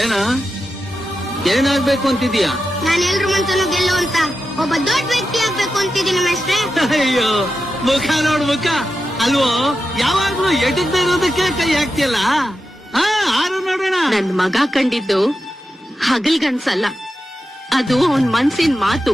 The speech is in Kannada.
ಏನ ಏನಾಗ್ಬೇಕು ಅಂತಿದೀಯಾ? ನಾನು ಎಲ್ರ ಮನ್ಸನ್ನು ಗೆಲ್ಲುವಂತ ಒಬ್ಬ ದೊಡ್ಡ ವ್ಯಕ್ತಿ ಆಗ್ಬೇಕು ಅಂತಿದ್ದೀನಿ ಮೇಷ್ಟ್ರೆ. ಅಯ್ಯೋ ಮುಖ ನೋಡ್ ಮುಖ ಅಲ್ವೋ, ಯಾವಾಗ್ಲೂ ಎಟಕ್ತಾ ಇರೋದಕ್ಕೆ ಕೈ ಹಾಕ್ತಿಯಲ್ಲ. ಆರು ನೋಡೋಣ. ನನ್ ಮಗ ಕಂಡಿದ್ದು ಹಗಲ್ಗನ್ಸಲ್ಲ, ಅದು ಅವನ್ ಮನ್ಸಿನ ಮಾತು.